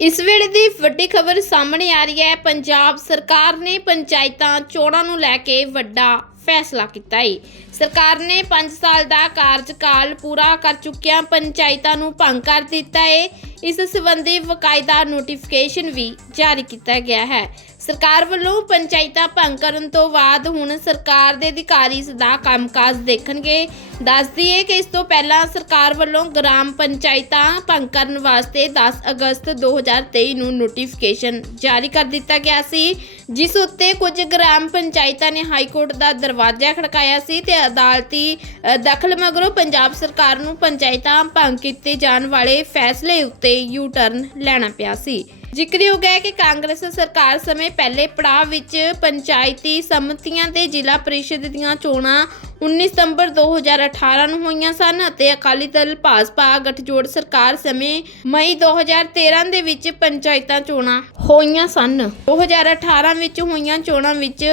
ਇਸ ਵੇਲੇ ਦੀ ਵੱਡੀ ਖਬਰ ਸਾਹਮਣੇ ਆ ਰਹੀ ਹੈ। ਪੰਜਾਬ ਸਰਕਾਰ ਨੇ ਪੰਚਾਇਤਾਂ ਚੋਣਾਂ ਨੂੰ ਲੈ ਕੇ ਵੱਡਾ ਫੈਸਲਾ ਕੀਤਾ ਹੈ ਸਰਕਾਰ ਨੇ 5 ਸਾਲ ਦਾ ਕਾਰਜਕਾਲ ਪੂਰਾ ਕਰ ਚੁੱਕੀਆਂ ਪੰਚਾਇਤਾਂ ਨੂੰ ਭੰਗ ਕਰ ਦਿੱਤਾ ਹੈ ਇਸ ਸੰਬੰਧੀ ਵਕਾਇਦਾ ਨੋਟੀਫਿਕੇਸ਼ਨ ਵੀ ਜਾਰੀ ਕੀਤਾ ਗਿਆ ਹੈ। ਸਰਕਾਰ ਵੱਲੋਂ ਪੰਚਾਇਤਾਂ ਭੰਗ ਕਰਨ ਤੋਂ ਬਾਅਦ ਹੁਣ ਸਰਕਾਰ ਦੇ ਅਧਿਕਾਰੀ ਇਸ ਦਾ ਕੰਮਕਾਜ ਦੇਖਣਗੇ। ਦੱਸਦੀ ਹੈ ਕਿ ਇਸ ਤੋਂ ਪਹਿਲਾਂ ਸਰਕਾਰ ਵੱਲੋਂ ਗ੍ਰਾਮ ਪੰਚਾਇਤਾਂ ਭੰਗ ਕਰਨ ਵਾਸਤੇ 10 ਅਗਸਤ 2023 ਨੂੰ ਨੋਟੀਫਿਕੇਸ਼ਨ ਜਾਰੀ ਕਰ ਦਿੱਤਾ ਗਿਆ ਸੀ, ਜਿਸ ਉੱਤੇ ਕੁਝ ਗ੍ਰਾਮ ਪੰਚਾਇਤਾਂ ਨੇ ਹਾਈ ਕੋਰਟ ਦਾ ਦਰਵਾਜ਼ਾ ਖੜਕਾਇਆ ਸੀ ਤੇ ਅਦਾਲਤੀ ਦਖਲ ਮਗਰੋਂ ਪੰਜਾਬ ਸਰਕਾਰ ਨੂੰ ਪੰਚਾਇਤਾਂ ਭੰਗ ਕੀਤੇ ਜਾਣ ਵਾਲੇ ਫੈਸਲੇ ਉੱਤੇ ਯੂ ਟਰਨ ਲੈਣਾ ਪਿਆ ਸੀ। ਜ਼ਿਕਰਯੋਗ ਹੈ ਕਿ ਕਾਂਗਰਸ ਸਰਕਾਰ ਸਮੇਂ ਪਹਿਲੇ ਪੜਾਅ ਵਿੱਚ ਪੰਚਾਇਤੀ ਸਮਿਤੀਆਂ ਤੇ ਜ਼ਿਲ੍ਹਾ ਪ੍ਰੀਸ਼ਦ ਦੀਆਂ ਚੋਣਾਂ 19 ਸਤੰਬਰ 2018 ਨੂੰ ਹੋਈਆਂ ਸਨ ਅਤੇ ਅਕਾਲੀ ਦਲ, ਭਾਜਪਾ, ਗਠਜੋੜ ਸਰਕਾਰ ਸਮੇਂ ਮਈ 2013 ਦੇ ਵਿੱਚ ਪੰਚਾਇਤਾਂ ਚੋਣਾਂ ਹੋਈਆਂ ਸਨ। 2018 ਵਿੱਚ ਹੋਈਆਂ ਚੋਣਾਂ ਵਿੱਚ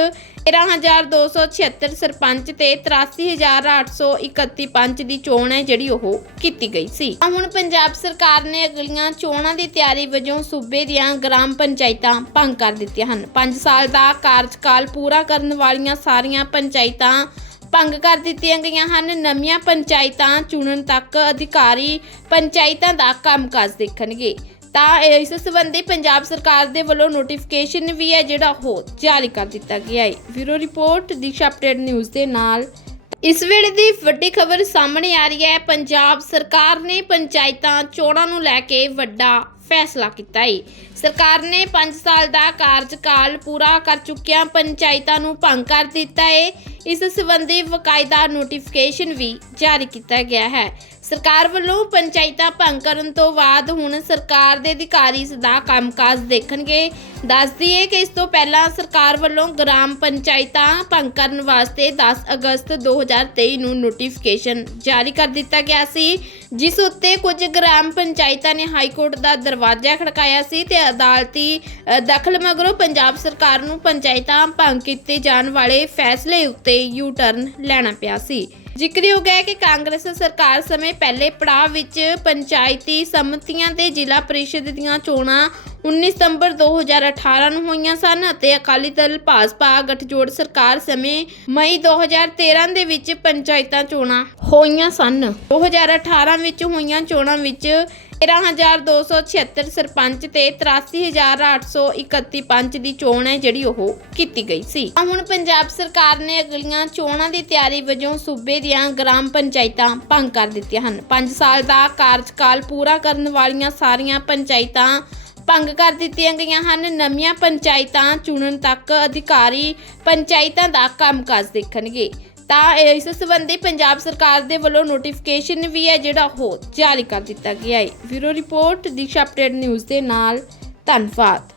13276 ਸਰਪੰਚ ਤੇ 83831 ਪੰਚ ਦੀ ਚੋਣ ਹੈ, ਜਿਹੜੀ ਉਹ ਕੀਤੀ ਗਈ ਸੀ। ਹੁਣ ਪੰਜਾਬ ਸਰਕਾਰ ਨੇ ਅਗਲੀਆਂ ਚੋਣਾਂ ਦੀ ਤਿਆਰੀ ਵਜੋਂ ਸੂਬੇ ਦੀਆਂ ਗ੍ਰਾਮ ਪੰਚਾਇਤਾਂ ਭੰਗ ਕਰ ਦਿੱਤੀਆਂ ਹਨ। 5 ਸਾਲ ਦਾ ਕਾਰਜਕਾਲ ਪੂਰਾ ਕਰਨ ਵਾਲੀਆਂ ਸਾਰੀਆਂ ਪੰਚਾਇਤਾਂ ਭੰਗ ਕਰ ਦਿੱਤੀਆਂ ਗਈਆਂ ਹਨ। ਨਵੀਆਂ ਪੰਚਾਇਤਾਂ ਚੁਣਨ ਤੱਕ ਅਧਿਕਾਰੀ ਪੰਚਾਇਤਾਂ ਦਾ ਕੰਮਕਾਜ ਦੇਖਣਗੇ। ਤਾਂ ਇਸ ਸੰਬੰਧੀ ਪੰਜਾਬ ਸਰਕਾਰ ਦੇ ਵੱਲੋਂ ਨੋਟੀਫਿਕੇਸ਼ਨ ਵੀ ਹੈ, ਜਿਹੜਾ ਉਹ ਜਾਰੀ ਕਰ ਦਿੱਤਾ ਗਿਆ ਹੈ। Bureau report, Disha update news ਦੇ ਨਾਲ। ਇਸ ਵੇਲੇ ਦੀ ਵੱਡੀ ਖਬਰ ਸਾਹਮਣੇ ਆ ਰਹੀ ਹੈ, ਪੰਜਾਬ ਸਰਕਾਰ ਨੇ ਪੰਚਾਇਤਾਂ ਚੋਣਾਂ ਨੂੰ ਲੈ ਕੇ ਵੱਡਾ ਫੈਸਲਾ ਕੀਤਾ ਹੈ। ਸਰਕਾਰ ਨੇ 5 ਸਾਲ ਦਾ ਕਾਰਜਕਾਲ ਪੂਰਾ ਕਰ ਚੁੱਕੀਆਂ ਪੰਚਾਇਤਾਂ ਨੂੰ ਭੰਗ ਕਰ ਦਿੱਤਾ ਹੈ। ਇਸ ਸੰਬੰਧੀ ਵਕਾਇਦਾ ਨੋਟੀਫਿਕੇਸ਼ਨ ਵੀ ਜਾਰੀ ਕੀਤਾ ਗਿਆ ਹੈ। ਸਰਕਾਰ ਵੱਲੋਂ ਪੰਚਾਇਤਾਂ ਭੰਗ ਕਰਨ ਤੋਂ ਬਾਅਦ ਹੁਣ ਸਰਕਾਰ ਦੇ ਅਧਿਕਾਰੀ ਇਸ ਦਾ ਕੰਮਕਾਜ ਦੇਖਣਗੇ। ਦੱਸਦੀ ਹੈ ਕਿ ਇਸ ਤੋਂ ਪਹਿਲਾਂ ਸਰਕਾਰ ਵੱਲੋਂ ਗ੍ਰਾਮ ਪੰਚਾਇਤਾਂ ਭੰਗ ਕਰਨ ਵਾਸਤੇ 10 ਅਗਸਤ 2023 ਨੂੰ ਨੋਟੀਫਿਕੇਸ਼ਨ ਜਾਰੀ ਕਰ ਦਿੱਤਾ ਗਿਆ ਸੀ, ਜਿਸ ਉੱਤੇ ਕੁਝ ਗ੍ਰਾਮ ਪੰਚਾਇਤਾਂ ਨੇ ਹਾਈ ਕੋਰਟ ਦਾ ਦਰਵਾਜ਼ਾ ਖੜਕਾਇਆ ਸੀ ਤੇ ਅਦਾਲਤੀ ਦਖਲ ਮਗਰੋਂ ਪੰਜਾਬ ਸਰਕਾਰ ਨੂੰ ਪੰਚਾਇਤਾਂ ਭੰਗ ਕੀਤੇ ਜਾਣ ਵਾਲੇ ਫੈਸਲੇ ਉੱਤੇ ਯੂ ਟਰਨ ਲੈਣਾ ਪਿਆ ਸੀ। ਜ਼ਿਕਰਯੋਗ ਹੈ ਕਿ ਕਾਂਗਰਸ ਸਰਕਾਰ ਸਮੇਂ ਪਹਿਲੇ ਪੜਾਅ ਵਿੱਚ ਪੰਚਾਇਤੀ ਸਮਿਤੀਆਂ ਤੇ ਜ਼ਿਲ੍ਹਾ ਪਰਿਸ਼ਦ ਦੀਆਂ ਚੋਣਾਂ 19 ਸਤੰਬਰ 2018 ਨੂੰ ਹੋਈਆਂ ਸਨ ਅਤੇ ਅਕਾਲੀ ਦਲ ਭਾਜਪਾ ਗੱਠਜੋੜ ਸਰਕਾਰ ਸਮੇਂ ਮਈ 2013 ਦੇ ਵਿੱਚ ਪੰਚਾਇਤਾਂ ਚੋਣਾਂ ਹੋਈਆਂ ਸਨ। 2018 ਵਿੱਚ ਹੋਈਆਂ ਚੋਣਾਂ ਵਿੱਚ 13276 ਸਰਪੰਚ ਤੇ 83831 ਪੰਚ ਦੀ ਚੋਣ ਹੈ ਜਿਹੜੀ ਉਹ ਕੀਤੀ ਗਈ ਸੀ। ਹੁਣ ਪੰਜਾਬ ਸਰਕਾਰ ਨੇ ਅਗਲੀਆਂ ਚੋਣਾਂ ਦੀ ਤਿਆਰੀ ਵਜੋਂ ਸੂਬੇ ਦੀਆਂ ਗ੍ਰਾਮ ਪੰਚਾਇਤਾਂ ਭੰਗ ਕਰ ਦਿੱਤੀਆਂ ਹਨ। 5 ਸਾਲ ਦਾ ਕਾਰਜਕਾਲ ਪੂਰਾ ਕਰਨ ਵਾਲੀਆਂ ਸਾਰੀਆਂ ਪੰਚਾਇਤਾਂ ਭੰਗ ਕਰ ਦਿੱਤੀਆਂ ਗਈਆਂ ਹਨ। ਨਵੀਆਂ ਪੰਚਾਇਤਾਂ ਚੁਣਨ ਤੱਕ ਅਧਿਕਾਰੀ ਪੰਚਾਇਤਾਂ ਦਾ ਕੰਮਕਾਜ ਦੇਖਣਗੇ। ਤਾਂ ਇਸ ਸੰਬੰਧੀ ਪੰਜਾਬ ਸਰਕਾਰ ਦੇ ਵੱਲੋਂ ਨੋਟੀਫਿਕੇਸ਼ਨ ਵੀ ਹੈ, ਜਿਹੜਾ ਉਹ ਜਾਰੀ ਕਰ ਦਿੱਤਾ ਗਿਆ ਹੈ। Bureau report, Disha update news ਦੇ ਨਾਲ ਧੰਨਵਾਦ।